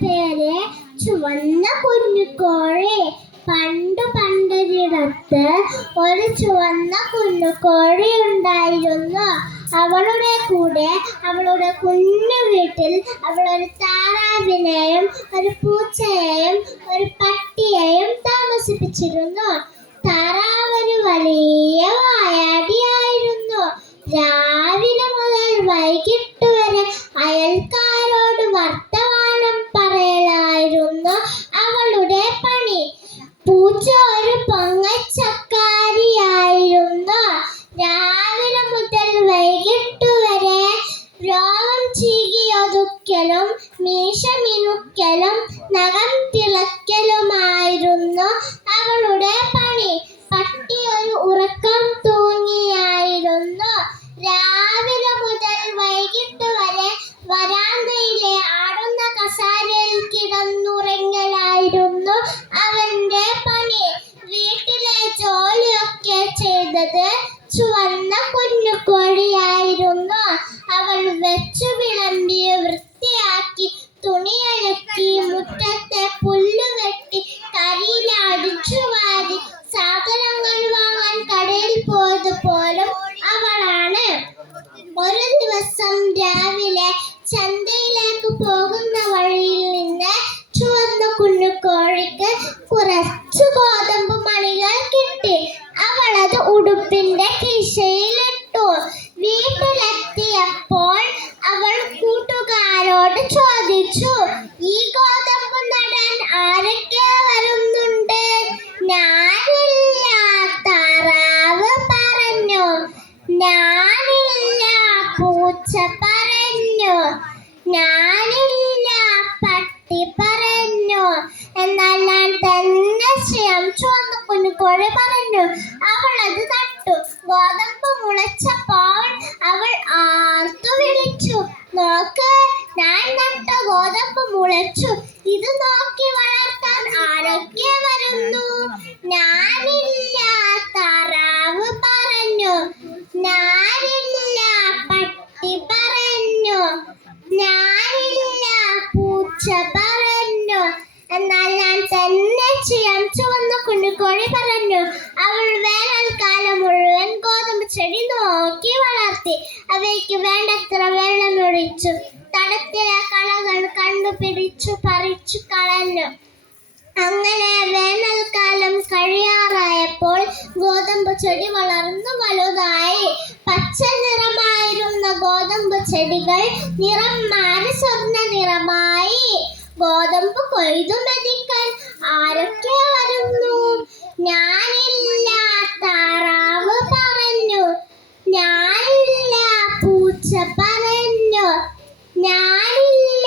പേര് ചുവന്ന കുഞ്ഞുകോഴി പണ്ട് പണ്ടൊരിടത്ത് ഒരു ചുവന്ന കുഞ്ഞുകോഴി ഉണ്ടായിരുന്നു. അവളുടെ കൂടെ അവളുടെ കുഞ്ഞു വീട്ടിൽ അവൾ ഒരു താറാവിനെയും ഒരു പൂച്ചയെയും ഒരു പട്ടിയെയും താമസിപ്പിച്ചിരുന്നു. താറാവ് ഒരു വലിയ വായാടിയായിരുന്നു രാവിലെ മുതൽ വൈകിട്ട് വരെ അയൽക്കാരോട് വർത്തമാനം പറയലായിരുന്നു അവളുടെ പണി പൂച്ച ഒരു പൊങ്ങച്ചക്കാരിയായിരുന്നു രാവിലെ മുതൽ വൈകിട്ട് വരെ രോമം ചീകിയൊതുക്കലും മീശ മിനുക്കലും നഖം തിളക്കലുമായിരുന്നു അവളുടെ കുറച്ചു ഗോതമ്പ് മണികൾ കിട്ടി അവൾ അത് ഉടുപ്പിന്റെ കിശയിലിട്ടു. വീട്ടിലെത്തിയപ്പോൾ അവൾ കൂട്ടുകാരോട് ചോദിച്ചു ഈ ഗോതമ്പ് നടാൻ ആരൊക്കെ വരുന്നുണ്ട്? ഞാനില്ല താറാവ് പറഞ്ഞു. ഞാനില്ല പൂച്ച പറഞ്ഞു. ഞാനില്ല പട്ടി പറഞ്ഞു. എന്നാൽ ഞാൻ തന്നെ ചെയ്യാം ചുവന്ന കുഞ്ഞുകോഴി പറഞ്ഞു. അവൾ അത് നട്ടു. ഗോതമ്പ് മുളച്ചപ്പോൾ അവൾ ആർത്തു വിളിച്ചു നോക്ക് ഞാൻ നട്ട ഗോതമ്പ് മുളച്ചു ഇത് നോക്കി വളർത്താൻ ആരൊക്കെ വരുന്നു ഞാനില്ല താറാവ് പറഞ്ഞു ഞാനില്ല പട്ടി പറഞ്ഞു ഞാനില്ല പൂച്ച പറഞ്ഞു എന്നാൽ ഞാൻ തന്നെ ചെയ്യാം ചുവന്ന കുഞ്ഞുകോഴി പറഞ്ഞു. അവൾ വേനൽക്കാലം മുഴുവൻ ഗോതമ്പ് ചെടി നോക്കി വളർത്തി. അവയ്ക്ക് വേണ്ടത്ര വെള്ളമൊഴിച്ചു തടത്തിലെ കളകൾ കണ്ടുപിടിച്ചു പറിച്ചു കളഞ്ഞു. അങ്ങനെ വേനൽക്കാലം കഴിയാറായപ്പോൾ ഗോതമ്പ് ചെടി വളർന്നു വലുതായി. പച്ച നിറമായിരുന്ന ഗോതമ്പ് ചെടികൾ നിറം മാറി സ്വർണ നിറമായി. ഗോതമ്പ് കൊയ്തു മെതിക്കാൻ ആരൊക്കെ വരുന്നു? ഞാനില്ല താറാവ് പറഞ്ഞു. ഞാനില്ല പൂച്ച പറഞ്ഞു. ഞാനില്ല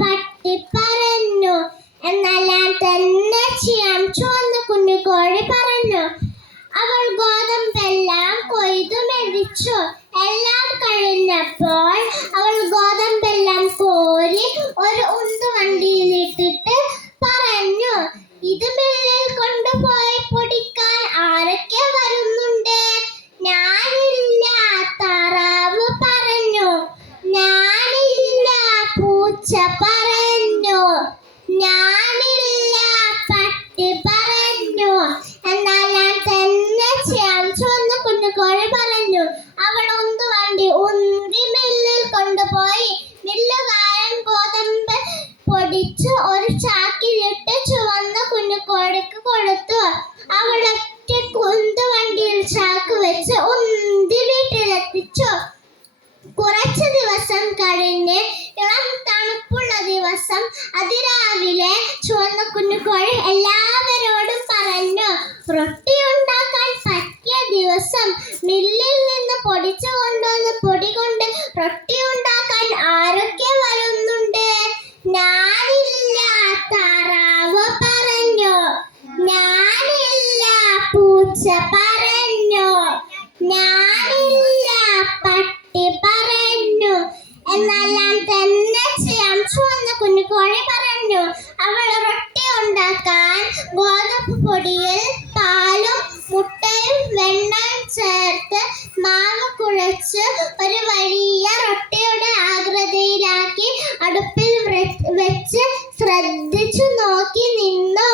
പട്ടി പറഞ്ഞു. എന്നെല്ലാം തന്നെ ചെയ്യാം ചുവന്ന കുഞ്ഞുകോഴി പറഞ്ഞു. അവൾ ഗോതമ്പെല്ലാം കൊയ്തു മെതിച്ചു. എല്ലാം കഴിഞ്ഞപ്പോൾ അവൾ ഗോതമ്പെല്ലാം കോരി ഒരു ഉന്തുവണ്ടിയിലിട്ടിട്ട് പറഞ്ഞു ഇത് മില്ലിൽ കൊണ്ടുപോയി പൊടിക്കാൻ ആരൊക്കെ വരുന്നുണ്ട് ഞാനില്ല താറാവ് പറഞ്ഞു ഞാനില്ല പൂച്ച പറഞ്ഞു ഞാനില്ല പട്ടി പറഞ്ഞു എന്നാൽ ഞാൻ തന്നെ ചെയ്യാം ചുവന്ന കുഞ്ഞുകോഴി പറഞ്ഞു അവൾ ഉന്തു വണ്ടി ഉന്തി മില്ലിൽ കൊണ്ടുപോയി മില്ലുകാരൻ ഗോതമ്പ് പൊടിച്ച് ഒരു ചാക്കിലിട്ട് ചുവന്ന കുഞ്ഞുകോഴിക്ക് കൊടുത്തു അവൾ ഒറ്റ കുന്തു വണ്ടിയിൽ ചാക്ക് വെച്ച് ഉന്തി വീട്ടിലെത്തിച്ചു കുറച്ചു ദിവസം കഴിഞ്ഞ് ഇളം തണുപ്പുള്ള ദിവസം അതിരാവിലെ ചുവന്ന കുഞ്ഞുകോഴി എല്ലാവരോടും പറഞ്ഞു റൊട്ടി ഉണ്ടാക്കാൻ പറ്റിയ ദിവസം മില്ലിൽ നിന്ന് പൊടിച്ചു കൊണ്ടുവന്ന പൊടി കൊണ്ട് റൊട്ടി ഉണ്ടാക്കാൻ ആരൊക്കെ വരുന്നുണ്ട് ഞാനില്ല താറാവ് പറഞ്ഞു ഞാനില്ല പൂച്ച പറഞ്ഞു ഞാനില്ല പട്ടി പറഞ്ഞു എന്നാൽ ഞാൻ തന്നെ ചെയ്യാം ചുവന്ന കുഞ്ഞുകോഴി പറഞ്ഞു അവൾ റൊട്ടി ഉണ്ടാക്കാൻ ഗോതമ്പ് പൊടിയിൽ പാലും മുട്ടയും വെണ്ണയും ചേർത്ത് മാവ് കുഴച്ച് ഒരു വലിയ റൊട്ടിയുടെ ആകൃതിയിലാക്കി അടുപ്പിൽ വെച്ച് ശ്രദ്ധിച്ചു നോക്കി നിന്നു.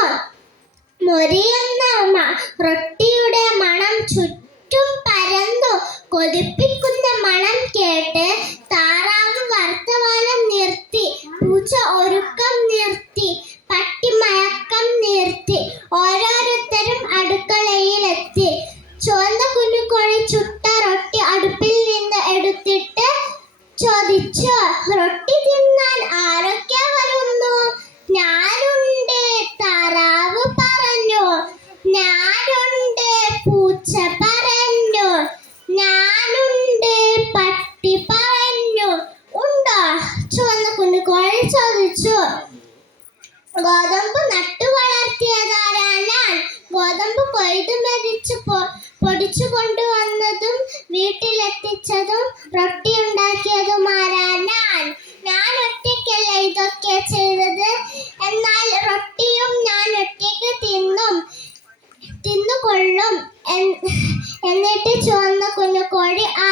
മൊരിയുന്ന മ- റൊട്ടിയുടെ മണം ചുറ്റും പരന്നു കൊതിപ്പിക്കുന്ന മണം കേട്ട് താറാവ് വർത്തമാനം നിർത്തി പൂച്ച ഒരുക്കം നിർത്തി പട്ടി മയക്കം നിർത്തി ഓരോരുത്തരും അടുക്കളയിലെത്തി ചുവന്ന കുഞ്ഞുകോഴി ചുട്ട റൊട്ടി അടുപ്പിൽ നിന്ന് എടുത്തിട്ട് ചോദിച്ചു റൊട്ടി തിന്നാൻ ആരൊക്കെ വരുന്നു ഞാനുണ്ട് താറാവ് പറഞ്ഞു ഞാനുണ്ട് പൂച്ച പറഞ്ഞു ഞാനുണ്ട് പട്ടി പറഞ്ഞു. ഉണ്ടോ? ചുവന്ന കുഞ്ഞുകോഴി ചോദിച്ചു. ഗോതമ്പ് നട്ടു വളർത്തിയതാരാണ്? ഗോതമ്പ് കൊയ്തു മരിച്ചു പൊടിച്ചു കൊണ്ടുവന്നതും വീട്ടിലെത്തിച്ചതും റൊട്ടി ഉണ്ടാക്കിയതും ആരാണ്? ഞാൻ ഒറ്റയ്ക്കല്ല ഇതൊക്കെ ചെയ്തത്. എന്നാൽ റൊട്ടിയും ഞാൻ ഒറ്റയ്ക്ക് തിന്നും തിന്നുകൊള്ളും എന്നിട്ട് ചുവന്ന കുഞ്ഞുകോഴി ആ